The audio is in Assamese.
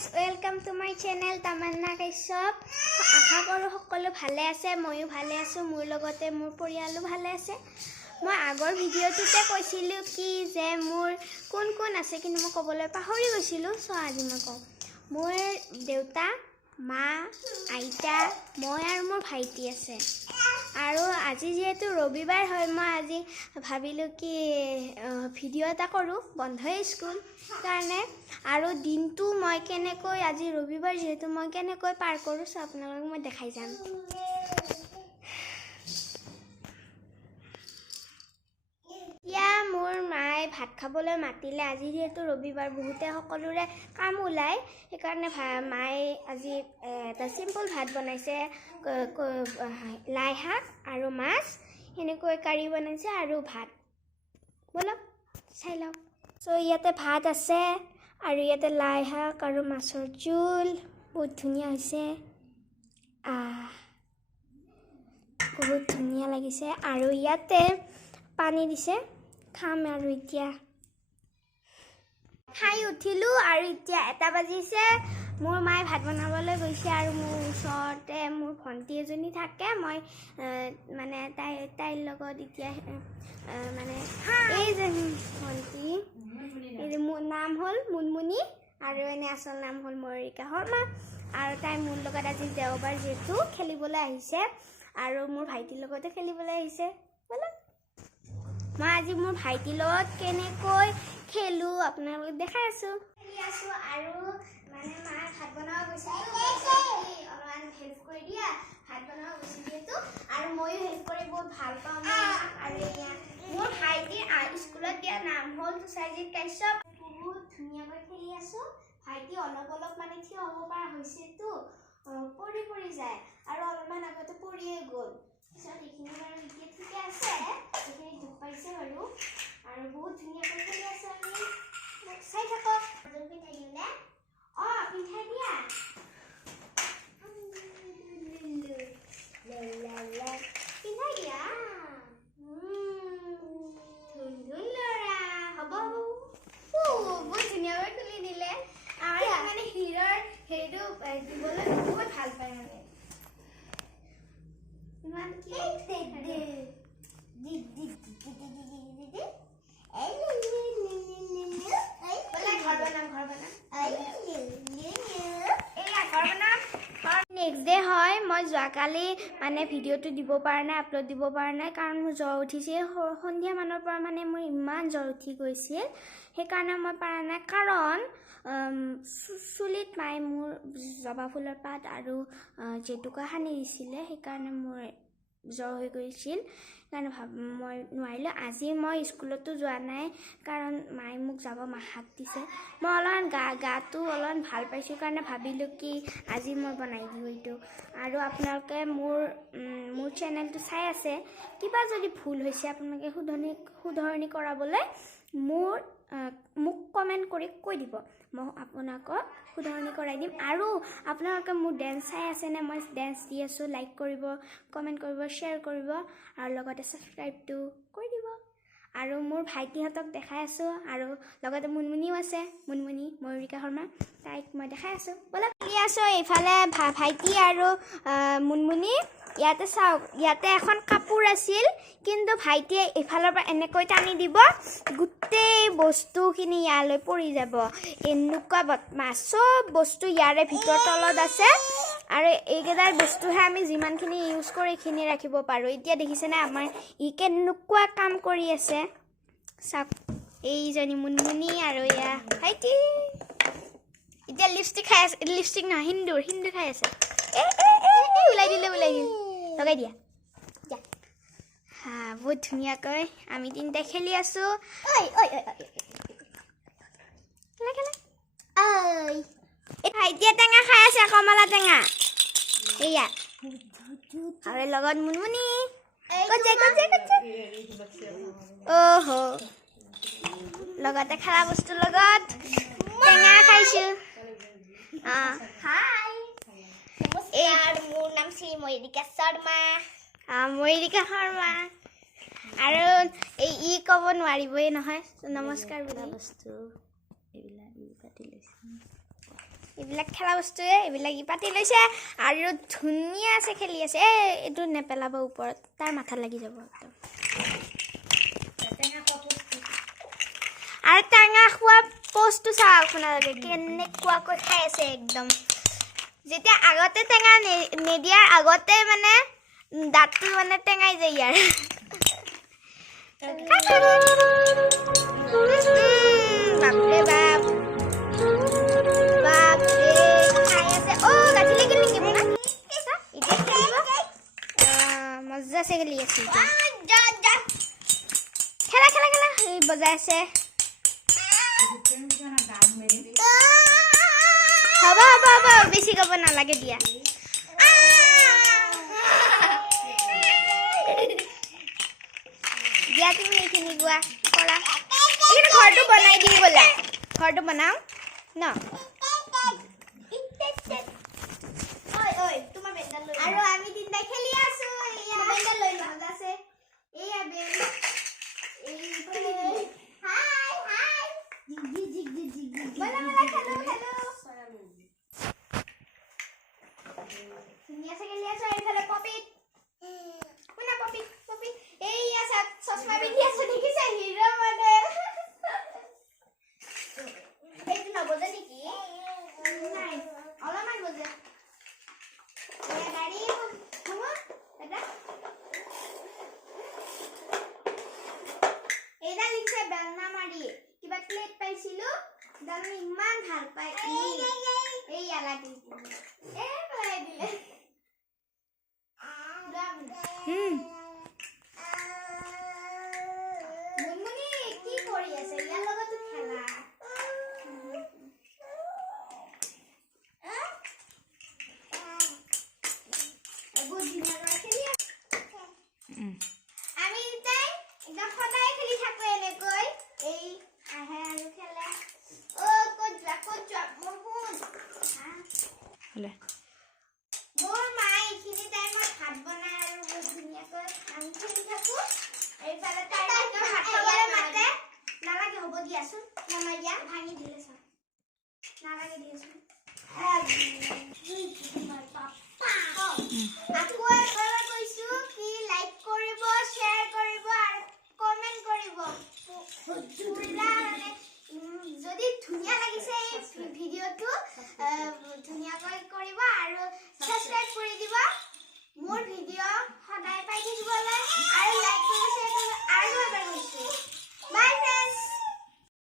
friends, welcome to my channel Tamanna Kaishop. আশা কৰো সকলো ভালে আছে, ময়ো ভালে আছো, মোৰ লগতে মোৰ পৰিয়ালো ভালে আছে। মই আগৰ ভিডিঅ'টোতে কৈছিলো কি যে মোৰ কোন আছে কিন্তু মই কবলৈ পাহৰি গৈছিলো। সো আজি মই কম। মোৰ দেউতা, মা, আইতা, মই আৰু মোৰ ভাইটি আছে। আৰু আজি যেহেতু ৰবিবাৰ হয় মই আজি ভাবিলো কি ভিডিঅ' এটা কৰো, বন্ধই স্কুল কাৰণে। আৰু দিনটো মই কেনেকৈ আজি ৰবিবাৰ যেহেতু মই কেনেকৈ পাৰ কৰো সব আপোনালোকক মই দেখাই যাম। ইয়া মোৰ মায়ে ভাত খাবলৈ মাতিলে। আজি যেহেতু ৰবিবাৰ বহুতে সকলোৰে কাম ওলাই, সেইকাৰণে মায়ে আজি এটা সিম্পল ভাত বনাইছে, লাই শাক আৰু মাছ এনেকৈ কাৰি বনাইছে আৰু ভাত। বলক চাই লওক। সো ইয়াতে ভাত আছে আৰু ইয়াতে লাই শাক আৰু মাছৰ জোল বহুত ধুনীয়া হৈছে। বহুত ধুনীয়া লাগিছে আৰু ইয়াতে পানী দিছে, খাম আৰু এতিয়া খাই উঠিলো। আৰু এতিয়া 1টা বাজিছে। মোৰ মায়ে ভাত বনাবলৈ গৈছে আৰু মোৰ ওচৰতে মোৰ ভণ্টি এজনী থাকে। মই মানে তাইৰ লগত এতিয়া মানে এই যে ভণ্টি, মোৰ নাম হ'ল মুনমুনি আৰু এনে আচল নাম হ'ল মৰিকা শৰ্মা। আৰু তাই মোৰ লগত আজি দেওবাৰ যেহেতু খেলিবলৈ আহিছে আৰু মোৰ ভাইটিৰ লগতে খেলিবলৈ আহিছে। বলক মই আজি মোৰ ভাইটিৰ লগত কেনেকৈ খেলো আপোনালোকক দেখাই আছো। আৰু মানে মায়ে ভাত বনাব গৈছে, অলপমান হেল্প কৰি দিয়া। ভাত বনাব গৈছে যিহেতু আৰু ময়ো হেল্প কৰি বহুত ভাল পাওঁ। আৰু এতিয়া মোৰ ভাইটিৰ স্কুলত দিয়া নাম হ'ল তুষাৰজিৎ কাশ্যপ। বহুত ধুনীয়াকৈ খেলি আছো। ভাইটি অলপ মানে থিয় হ'ব পৰা হৈছেতো, পৰি যায় আৰু অলপমান আগতে পৰিয়ে গ'ল। পিছত এইখিনি বাৰু এতিয়া ঠিকে আছে, এইখিনি দুখ পাইছে বাৰু। আৰু বহুত ধুনীয়াকৈ খেলি আছে। আমি চাই থাকক। পিন্ধাই দিওঁ নে? পিন্ধাই দিয়া। পিন্ধাই দিয়া। ধুন ল'ৰা হ'ব। বহুত ধুনীয়াকৈ খুলি দিলে। আমাৰ মানে হিৰৰ হেৰিটো দিবলৈ বহুত ভাল পায় মানে। ইমান কি নেক্সট ডে হয়। মই যোৱাকালি মানে ভিডিঅ'টো দিব পৰা নাই, আপলোড দিব পৰা নাই, কাৰণ মোৰ জ্বৰ উঠিছিল। সন্ধিয়া মানৰ পৰা মানে মোৰ ইমান জ্বৰ উঠি গৈছিল, সেইকাৰণে মই পৰা নাই। কাৰণ চুলিত মায়ে মোৰ জবা ফুলৰ পাত আৰু জেতুকা সানি দিছিলে, সেইকাৰণে মোৰ জ্বৰ হৈ গৈছিল, সেইকাৰণে মই নোৱাৰিলোঁ। আজি মই স্কুলতো যোৱা নাই কাৰণ মায়ে মোক যাব হাক দিছে। মই অলপমান গাটো অলপমান ভাল পাইছোঁ কাৰণে ভাবিলোঁ কি আজি মই বনাই দিওঁ এইটো। আৰু আপোনালোকে মোৰ চেনেলটো চাই আছে, কিবা যদি ভুল হৈছে আপোনালোকে শুধৰণি কৰাবলৈ মোক কমেণ্ট কৰি কৈ দিব, মই আপোনালোকক শুধৰণি কৰাই দিম। আৰু আপোনালোকে মোৰ ডেন্স চাই আছেনে? মই ডেন্স দি আছোঁ। লাইক কৰিব, কমেণ্ট কৰিব, শ্বেয়াৰ কৰিব আৰু লগতে ছাবস্ক্ৰাইবটো কৰি দিব। আৰু মোৰ ভাইটিহঁতক দেখাই আছোঁ আৰু লগতে মুনমুনিও আছে, মুনমুনি ময়ূৰিকা শৰ্মা, তাইক মই দেখাই আছোঁ। বলক খেলি আছোঁ। এইফালে ভাইটি আৰু মুনমুনি। ইয়াতে চাওক, ইয়াতে এখন কাপোৰ আছিল কিন্তু ভাইটিয়ে এইফালৰ পৰা এনেকৈ টানি দিব, গোটেই বস্তুখিনি ইয়ালৈ পৰি যাব। এনেকুৱা বদমাছ। চব বস্তু ইয়াৰে ভিতৰত তলত আছে আৰু এইকেইটাৰ বস্তুহে আমি যিমানখিনি ইউজ কৰি এইখিনি ৰাখিব পাৰোঁ। এতিয়া দেখিছেনে আমাৰ ই কেনেকুৱা কাম কৰি আছে। চাওক, এইজনী মুনমুনি আৰু এয়া ভাইটি। এতিয়া লিপষ্টিক খাই আছে, লিপষ্টিক নহয়, সিন্দুৰ খাই আছে। ওলাই দিলে লগাই দিয়া। বহুত ধুনীয়াকৈ আমি তিনিটা খেলি আছো। ভাইটিয়ে টেঙা খাই আছে, কমলা টেঙা। এয়া আৰু লগত মুনমুনি। লগতে খাৰা বস্তুৰ লগত টেঙা খাইছো। মোৰ নাম শ্ৰী ময়ূৰিকা শৰ্মা। ময়ূৰিকা শৰ্মা। আৰু ই ক'ব নোৱাৰিবই নহয় নমস্কাৰ বুলি। বস্তু এইবিলাক এইবিলাক খেলা বস্তুৱে এইবিলাক পাতি লৈছে আৰু ধুনীয়া আছে খেলি আছে এইটো নেপেলাব ওপৰত তাৰ মাথা লাগি যাব একদম আৰু টেঙা খোৱা পোষ্টটো চাওক আপোনালোকে কেনেকুৱাকৈ খাই আছে একদম যেতিয়া আগতে টেঙা নিদিয়াৰ আগতে মানে দাঁতটো মানে টেঙাই যায় ইয়াৰ বাপৰে বাপ বাপৰে খাই আছে গাঠি লাগি নেকি আপোনাৰ মজা আছে খেলি আছে খেলা খেলা খেলা বজাই আছে হ'ব হ'ব হ'ব বেছি ক'ব নালাগে দিয়া দিয়া তুমি এইখিনি গোৱা কৰা এইখিনি ঘৰটো বনাই দিম বোলা ঘৰটো বনাওঁ ন আৰু আমি তিনিটা খেলি আছো লৈ মজা আছে এয়া বেল ইমান ভাল পায় এই আলাদি মুনমুনি কি কৰি আছে ইয়াৰ লগতো খেলা বহুত ধুনীয়াকৈ খেলি আমি তাই একদম সদায় খেলি থাকো এনেকৈ এই আহে আৰু খেলে মোৰ মায়ে এইখিনি টাইমত ভাত বনাই আৰু বহুত ধুনীয়াকৈ আমি খেলি থাকো এইফালে তাই ভাত খাবলৈ মাতে নালাগে হ'ব দিয়াচোন নমাই দিয়া ভাঙি দিলে চব নালাগে দিয়াচোন আকৌ এবাৰ কৈছো কি লাইক কৰিব শ্বেয়াৰ কৰিব আৰু কমেণ্ট কৰিব যদি ধুনীয়া লাগিছে এই ভিডিঅ'টো ধুনীয়াকৈ কৰিব আৰু সাবস্ক্ৰাইব কৰি দিব মোৰ ভিডিঅ' সদায় পাই থাকিবলৈ আৰু লাইক কৰিব শ্বেয়াৰ কৰিব আৰু এবাৰ কৈছো বাই বাই